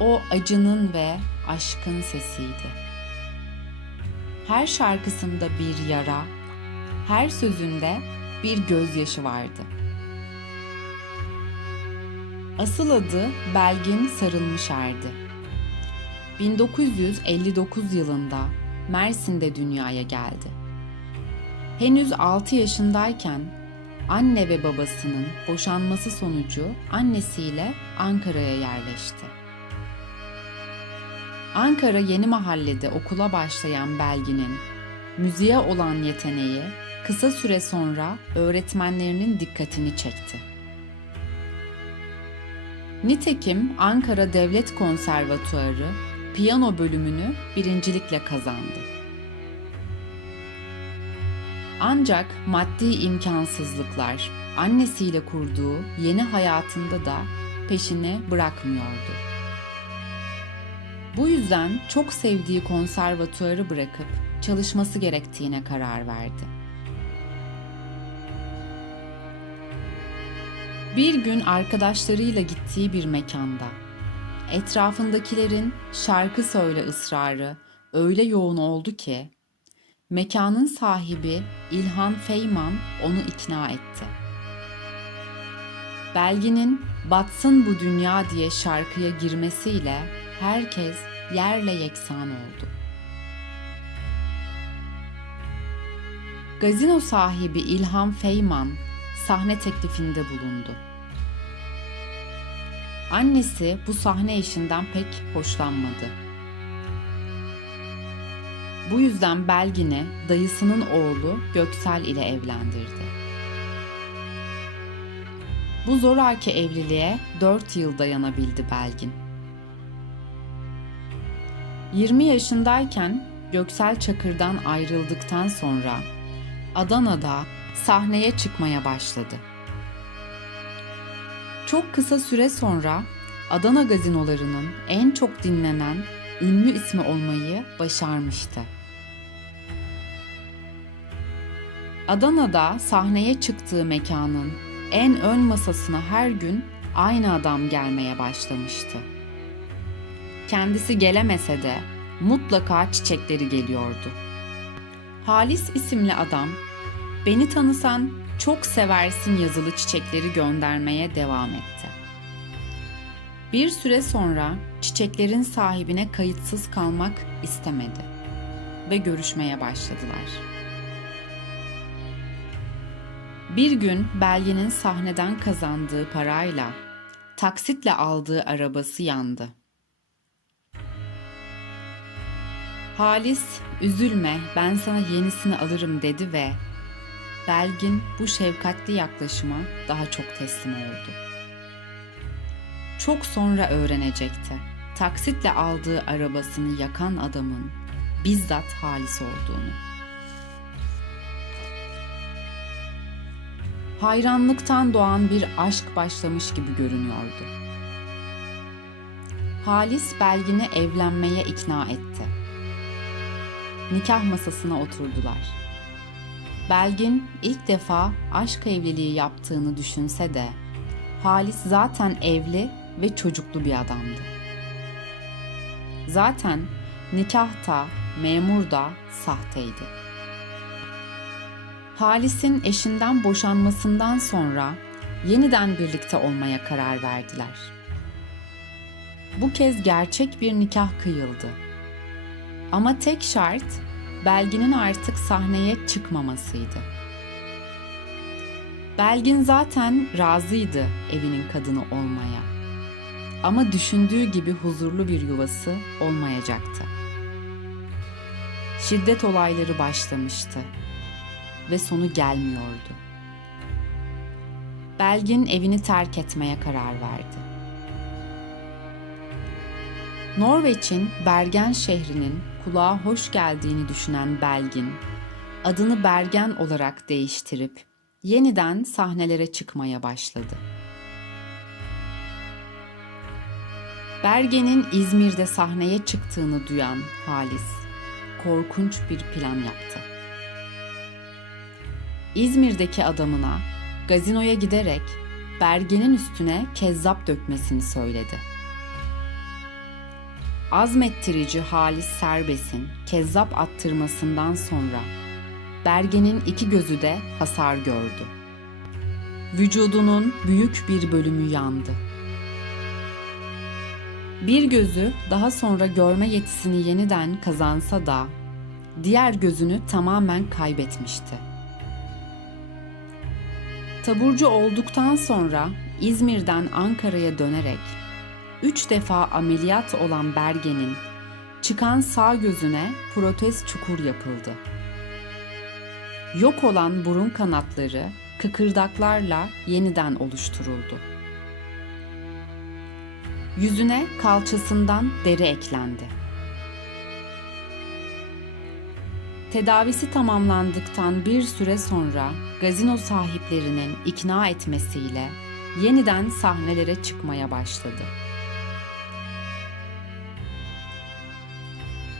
o acının ve aşkın sesiydi. Her şarkısında bir yara, her sözünde bir gözyaşı vardı. Asıl adı Belgin Sarılmışer'di. 1959 yılında Mersin'de dünyaya geldi. Henüz 6 yaşındayken anne ve babasının boşanması sonucu annesiyle Ankara'ya yerleşti. Ankara Yeni Mahalle'de okula başlayan Belgin'in müziğe olan yeteneği kısa süre sonra öğretmenlerinin dikkatini çekti. Nitekim Ankara Devlet Konservatuarı piyano bölümünü birincilikle kazandı. Ancak maddi imkansızlıklar annesiyle kurduğu yeni hayatında da peşini bırakmıyordu. Bu yüzden çok sevdiği konservatuarı bırakıp çalışması gerektiğine karar verdi. Bir gün arkadaşlarıyla gittiği bir mekanda etrafındakilerin şarkı söyle ısrarı öyle yoğun oldu ki mekanın sahibi İlhan Feyman onu ikna etti. Belgin'in Batsın bu dünya diye şarkıya girmesiyle herkes yerle yeksan oldu. Gazino sahibi İlhan Feyman sahne teklifinde bulundu. Annesi bu sahne işinden pek hoşlanmadı. Bu yüzden Belgin'i dayısının oğlu Göksel ile evlendirdi. Bu zoraki evliliğe 4 yıl dayanabildi Belgin. 20 yaşındayken Göksel Çakır'dan ayrıldıktan sonra Adana'da sahneye çıkmaya başladı. Çok kısa süre sonra Adana gazinolarının en çok dinlenen ünlü ismi olmayı başarmıştı. Adana'da sahneye çıktığı mekanın en ön masasına her gün aynı adam gelmeye başlamıştı. Kendisi gelemese de mutlaka çiçekleri geliyordu. Halis isimli adam, beni tanısan çok seversin yazılı çiçekleri göndermeye devam etti. Bir süre sonra çiçeklerin sahibine kayıtsız kalmak istemedi ve görüşmeye başladılar. Bir gün Belge'nin sahneden kazandığı parayla taksitle aldığı arabası yandı. Halis, üzülme ben sana yenisini alırım dedi ve Belgin bu şefkatli yaklaşıma daha çok teslim oldu. Çok sonra öğrenecekti. Taksitle aldığı arabasını yakan adamın bizzat Halis olduğunu. Hayranlıktan doğan bir aşk başlamış gibi görünüyordu. Halis Belgin'i evlenmeye ikna etti. Nikah masasına oturdular. Belgin ilk defa aşk evliliği yaptığını düşünse de Halis zaten evli ve çocuklu bir adamdı. Zaten nikah da memur da sahteydi. Halis'in eşinden boşanmasından sonra yeniden birlikte olmaya karar verdiler. Bu kez gerçek bir nikah kıyıldı. Ama tek şart Belgin'in artık sahneye çıkmamasıydı. Belgin zaten razıydı evinin kadını olmaya. Ama düşündüğü gibi huzurlu bir yuvası olmayacaktı. Şiddet olayları başlamıştı ve sonu gelmiyordu. Belgin evini terk etmeye karar verdi. Norveç'in Bergen şehrinin kulağa hoş geldiğini düşünen Belgin, adını Bergen olarak değiştirip yeniden sahnelere çıkmaya başladı. Bergen'in İzmir'de sahneye çıktığını duyan Halis, korkunç bir plan yaptı. İzmir'deki adamına gazinoya giderek Bergen'in üstüne kezzap dökmesini söyledi. Azmettirici Halis Serbest'in kezzap attırmasından sonra Bergen'in iki gözü de hasar gördü. Vücudunun büyük bir bölümü yandı. Bir gözü daha sonra görme yetisini yeniden kazansa da diğer gözünü tamamen kaybetmişti. Taburcu olduktan sonra İzmir'den Ankara'ya dönerek üç defa ameliyat olan Bergen'in çıkan sağ gözüne protez çukur yapıldı. Yok olan burun kanatları kıkırdaklarla yeniden oluşturuldu. Yüzüne kalçasından deri eklendi. Tedavisi tamamlandıktan bir süre sonra gazino sahiplerinin ikna etmesiyle yeniden sahnelere çıkmaya başladı.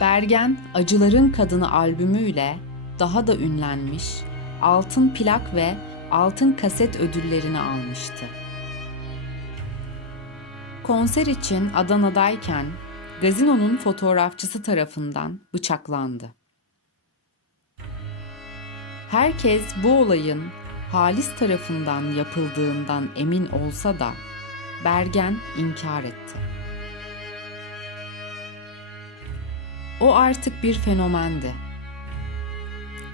Bergen Acıların Kadını albümüyle daha da ünlenmiş, altın plak ve altın kaset ödüllerini almıştı. Konser için Adana'dayken gazinonun fotoğrafçısı tarafından bıçaklandı. Herkes bu olayın Halis tarafından yapıldığından emin olsa da Bergen inkar etti. O artık bir fenomendi.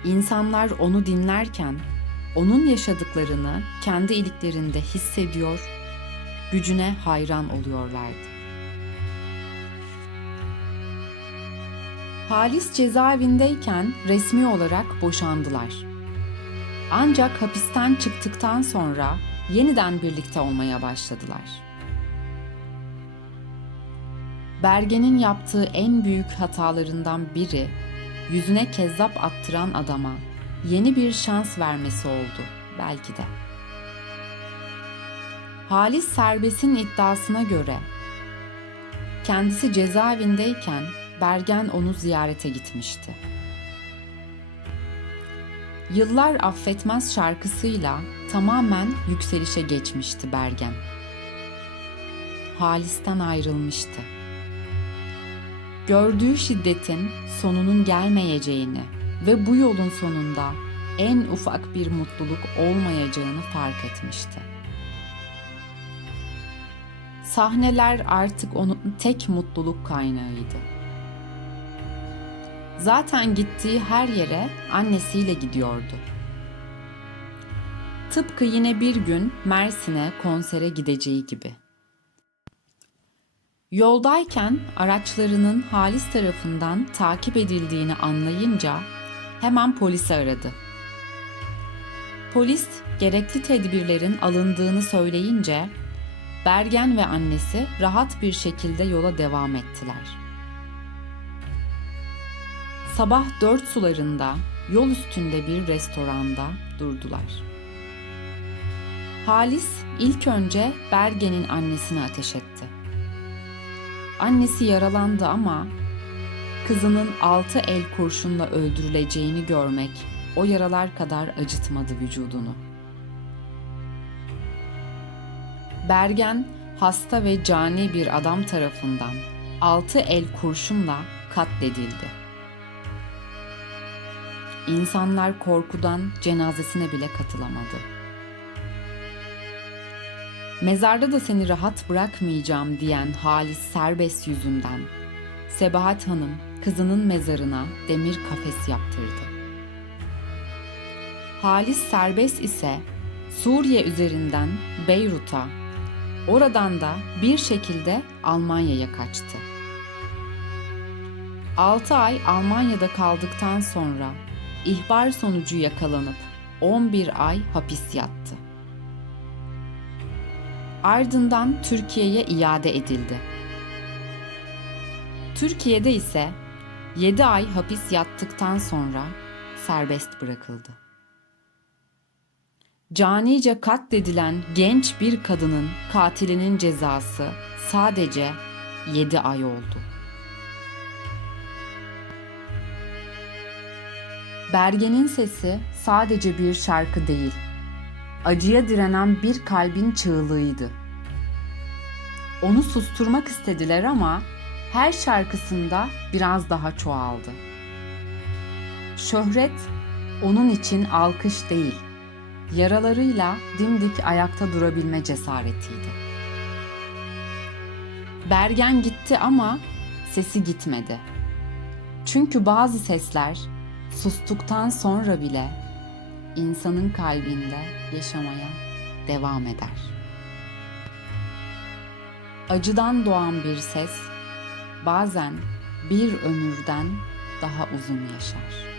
İnsanlar onu dinlerken onun yaşadıklarını kendi iliklerinde hissediyor, gücüne hayran oluyorlardı. Halis cezaevindeyken resmi olarak boşandılar. Ancak hapisten çıktıktan sonra yeniden birlikte olmaya başladılar. Bergen'in yaptığı en büyük hatalarından biri yüzüne kezzap attıran adama yeni bir şans vermesi oldu belki de. Halis Serbest'in iddiasına göre kendisi cezaevindeyken Bergen onu ziyarete gitmişti. Yıllar Affetmez şarkısıyla tamamen yükselişe geçmişti Bergen. Halis'ten ayrılmıştı. Gördüğü şiddetin sonunun gelmeyeceğini ve bu yolun sonunda en ufak bir mutluluk olmayacağını fark etmişti. Sahneler artık onun tek mutluluk kaynağıydı. Zaten gittiği her yere annesiyle gidiyordu. Tıpkı yine bir gün Mersin'e konsere gideceği gibi. Yoldayken araçlarının Halis tarafından takip edildiğini anlayınca hemen polisi aradı. Polis gerekli tedbirlerin alındığını söyleyince Bergen ve annesi rahat bir şekilde yola devam ettiler. Sabah dört sularında yol üstünde bir restoranda durdular. Halis ilk önce Bergen'in annesine ateş etti. Annesi yaralandı ama kızının altı el kurşunla öldürüleceğini görmek o yaralar kadar acıtmadı vücudunu. Bergen hasta ve cani bir adam tarafından altı el kurşunla katledildi. İnsanlar korkudan cenazesine bile katılamadı. Mezarda da seni rahat bırakmayacağım diyen Halis serbest yüzünden Sebahat Hanım kızının mezarına demir kafes yaptırdı. Halis serbest ise Suriye üzerinden Beyrut'a, oradan da bir şekilde Almanya'ya kaçtı. 6 ay Almanya'da kaldıktan sonra ihbar sonucu yakalanıp 11 ay hapis yattı. Ardından Türkiye'ye iade edildi. Türkiye'de ise 7 ay hapis yattıktan sonra serbest bırakıldı. Canice katledilen genç bir kadının katilinin cezası sadece 7 ay oldu. Bergen'in sesi sadece bir şarkı değil, acıya direnen bir kalbin çığlığıydı. Onu susturmak istediler ama her şarkısında biraz daha çoğaldı. Şöhret onun için alkış değil, yaralarıyla dimdik ayakta durabilme cesaretiydi. Bergen gitti ama sesi gitmedi. Çünkü bazı sesler sustuktan sonra bile insanın kalbinde yaşamaya devam eder. Acıdan doğan bir ses bazen bir ömürden daha uzun yaşar.